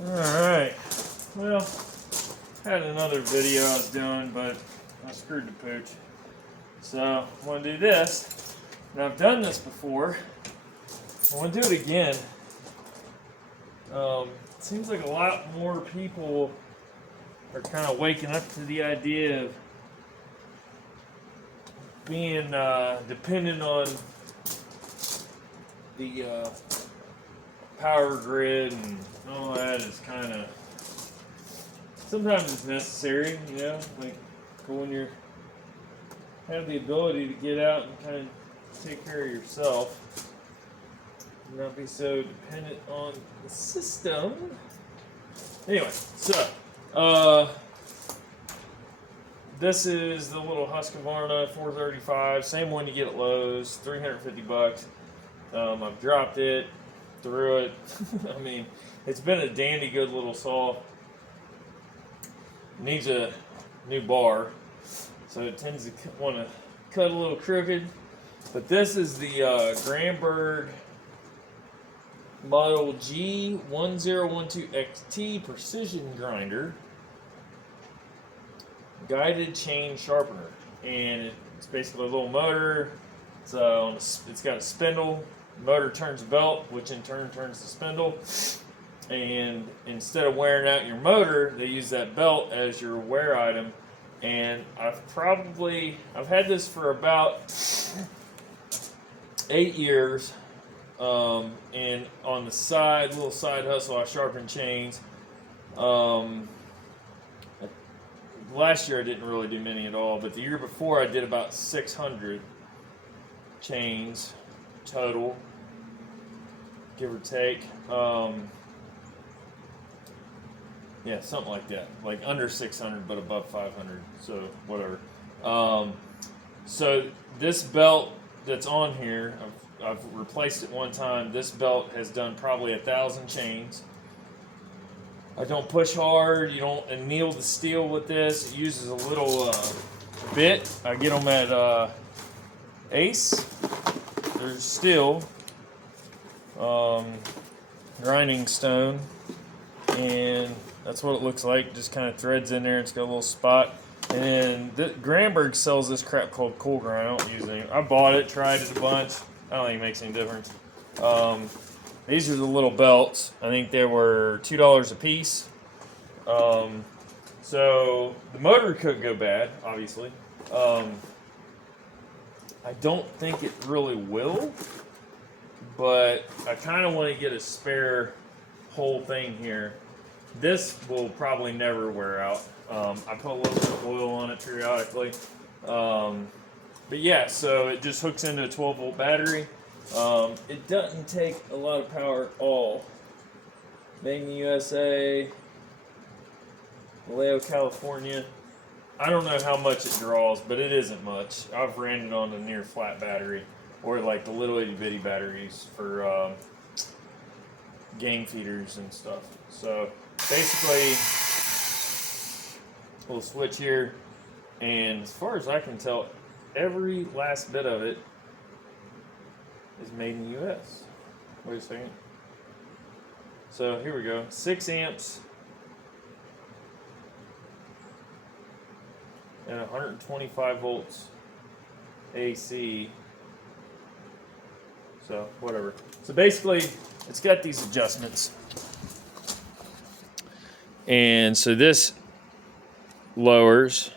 Alright, well, had another video I was doing, but I screwed the pooch. So, I'm going to do this, and I've done this before. I want to do it again. Seems like a lot more people are kind of waking up to the idea of being dependent on the power grid and all that is kind of sometimes it's necessary, you know, like when you have the ability to get out and kind of take care of yourself, not be so dependent on the system. Anyway, so this is the little Husqvarna 435, same one you get at Lowe's, $350. I've dropped it, threw it. I mean, it's been a dandy good little saw. Needs a new bar, so it tends to want to cut a little crooked. But this is the Granberg Model G1012XT Precision Grinder Guided Chain Sharpener, and it's basically a little motor. It's got a spindle. The motor turns the belt, which in turn turns the spindle. And instead of wearing out your motor, they use that belt as your wear item. And I've had this for about 8 years. And on the side, little side hustle, I sharpen chains. Last year I didn't really do many at all, but the year before I did about 600 chains total, give or take. Yeah, something like that. Like under 600, but above 500. So whatever. So this belt that's on here, I've replaced it one time. This belt has done probably 1,000 chains. I don't push hard. You don't anneal the steel with this. It uses a little bit. I get them at Ace. There's steel, grinding stone, and that's what it looks like. Just kind of threads in there. It's got a little spot. And then Granberg sells this crap called Cool Grind. I don't use it. I bought it, tried it a bunch. I don't think it makes any difference. These are the little belts. I think they were $2 a piece. So the motor could go bad, obviously. I don't think it really will, but I kind of want to get a spare whole thing here. This will probably never wear out. I put a little bit of oil on it periodically. But yeah, so it just hooks into a 12-volt battery. It doesn't take a lot of power at all. Made in the USA, Vallejo, California. I don't know how much it draws, but it isn't much. I've ran it on a near flat battery, or like the little itty bitty batteries for game feeders and stuff. So basically, we'll switch here, and as far as I can tell, every last bit of it is made in the US. Wait a second. So here we go. 6 amps and 125 volts AC. So whatever. So basically, it's got these adjustments. And so this lowers,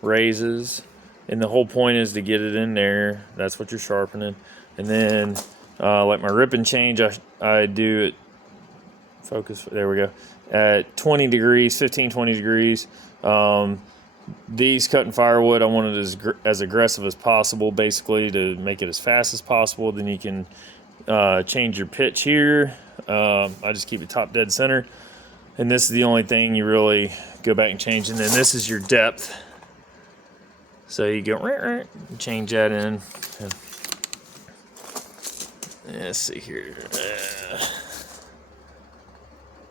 raises, and the whole point is to get it in there. That's what you're sharpening. And then like my rip and change, I do it, focus, there we go, at 20 degrees, 15, 20 degrees. These cutting firewood, I want it as aggressive as possible, basically, to make it as fast as possible. Then you can change your pitch here. I just keep it top dead center. And this is the only thing you really go back and change. And then this is your depth. So you go, change that in. Let's see here.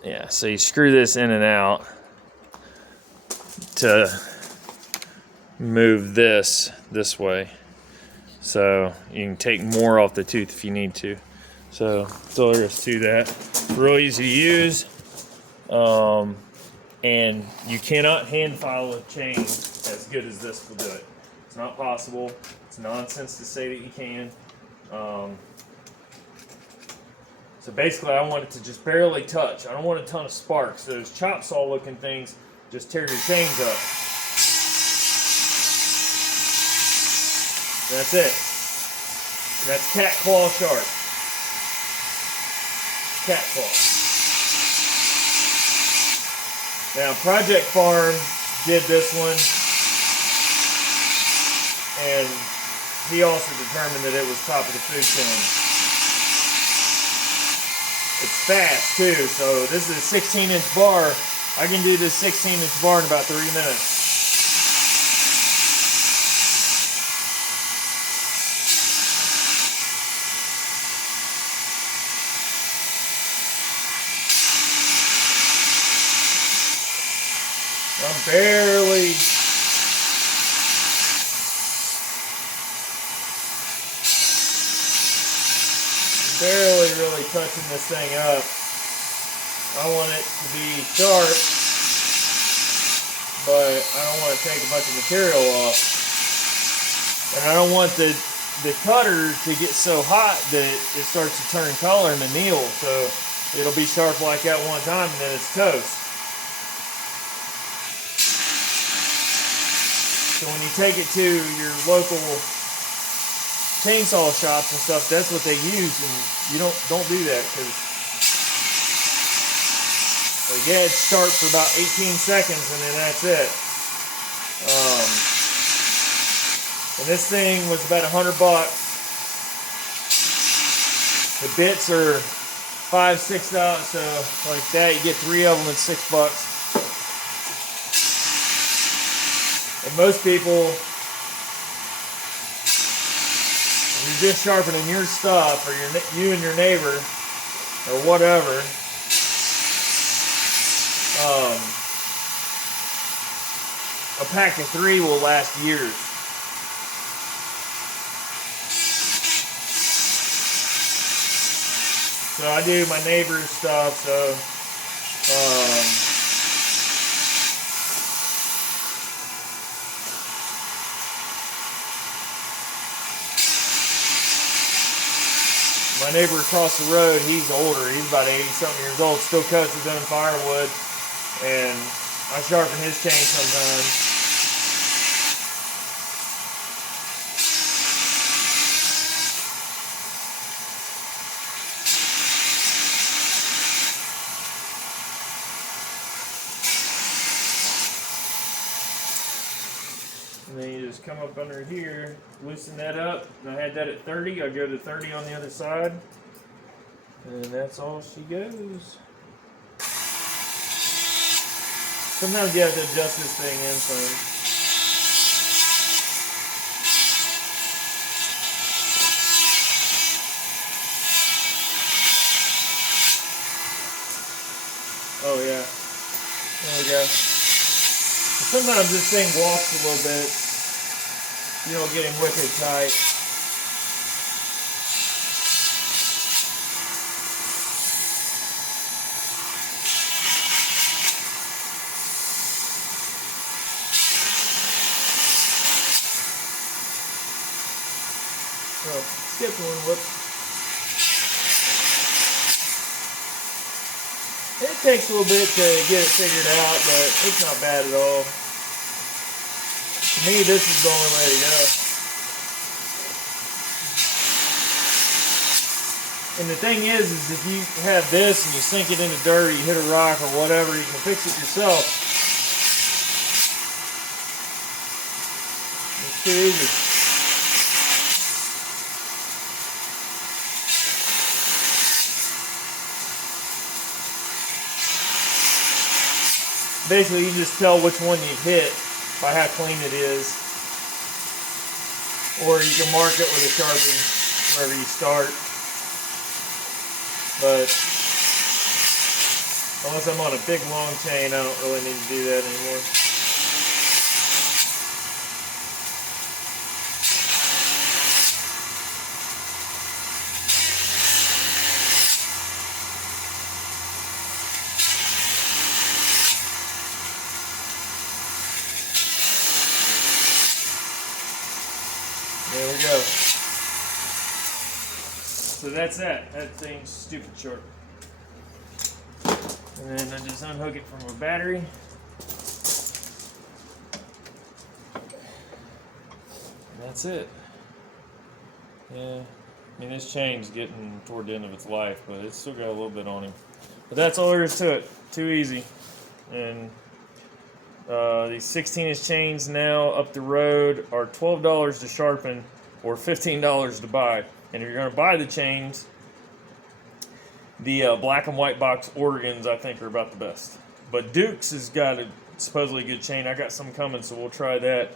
Yeah, so you screw this in and out to move this way. So you can take more off the tooth if you need to. So that's all there is to that. Real easy to use. And you cannot hand file a chain as good as this will do it. It's not possible. It's nonsense to say that you can. So basically I want it to just barely touch. I don't want a ton of sparks. Those chop saw looking things just tear your chains up. That's it. That's cat claw sharp. Cat claw. Now Project Farm did this one, and he also determined that it was top of the food chain. It's fast too, so this is a 16-inch bar. I can do this 16-inch bar in about 3 minutes. I'm barely really touching this thing up. I want it to be sharp, but I don't want to take a bunch of material off. And I don't want the cutter to get so hot that it starts to turn color and anneal. So it'll be sharp like that one time and then it's toast. So when you take it to your local chainsaw shops and stuff, that's what they use, and you don't do that, because yeah, it's sharp for about 18 seconds and then that's it. And this thing was about $100. The bits are $5, $6, so like that, you get 3 of them at $6. And most people, if you're just sharpening your stuff, or you and your neighbor, or whatever, a pack of 3 will last years. So I do my neighbor's stuff, so my neighbor across the road, he's older. He's about 80-something years old, still cuts his own firewood, and I sharpen his chain sometimes. And then you just come up under here, loosen that up. And I had that at 30. I go to 30 on the other side. And that's all she goes. Sometimes you have to adjust this thing in some. Oh yeah. There we go. Sometimes this thing walks a little bit. You don't get him wicked tight. So, skip one, whoops. It takes a little bit to get it figured out, but it's not bad at all. To me, this is the only way to go. And the thing is if you have this and you sink it into dirt, or you hit a rock or whatever, you can fix it yourself. It's too easy. Basically, you just tell which one you hit by how clean it is. Or you can mark it with a Sharpie wherever you start. But unless I'm on a big long chain, I don't really need to do that anymore. go. So that's that. That thing's stupid short. And then I just unhook it from a battery. And that's it. Yeah. I mean, this chain's getting toward the end of its life, but it's still got a little bit on him. But that's all there is to it. Too easy. And these 16-inch chains now up the road are $12 to sharpen or $15 to buy. And if you're going to buy the chains, the black and white box Oregons I think are about the best. But Duke's has got a supposedly good chain. I got some coming, so we'll try that.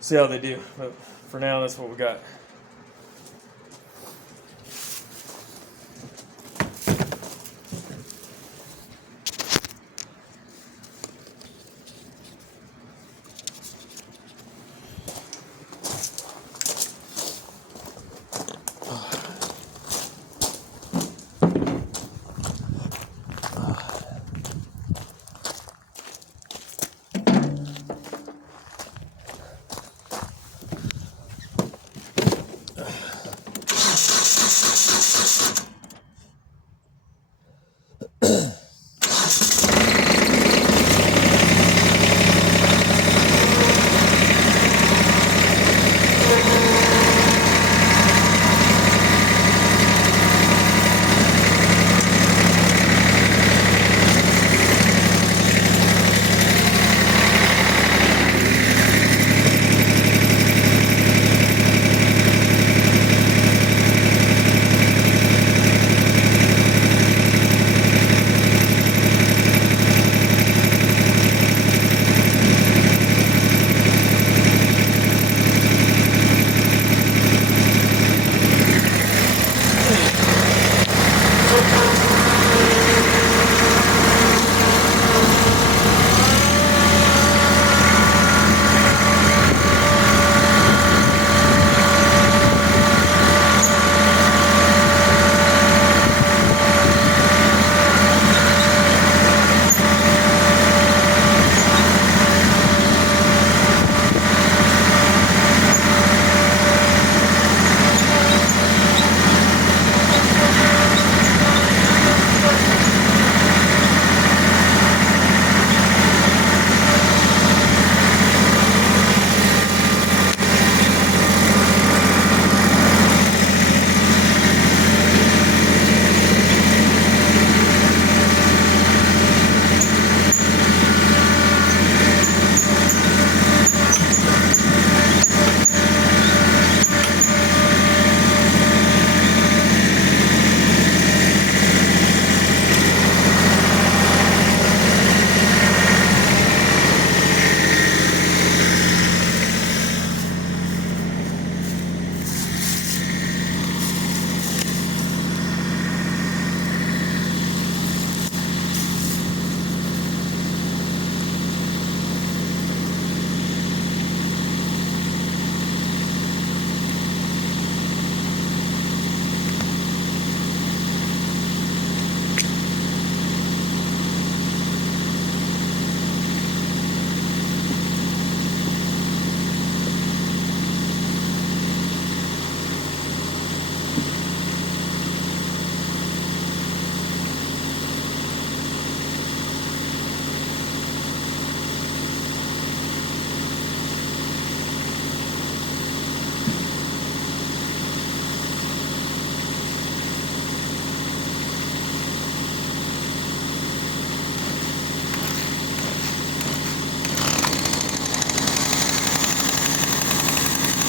See how they do. But for now, that's what we got.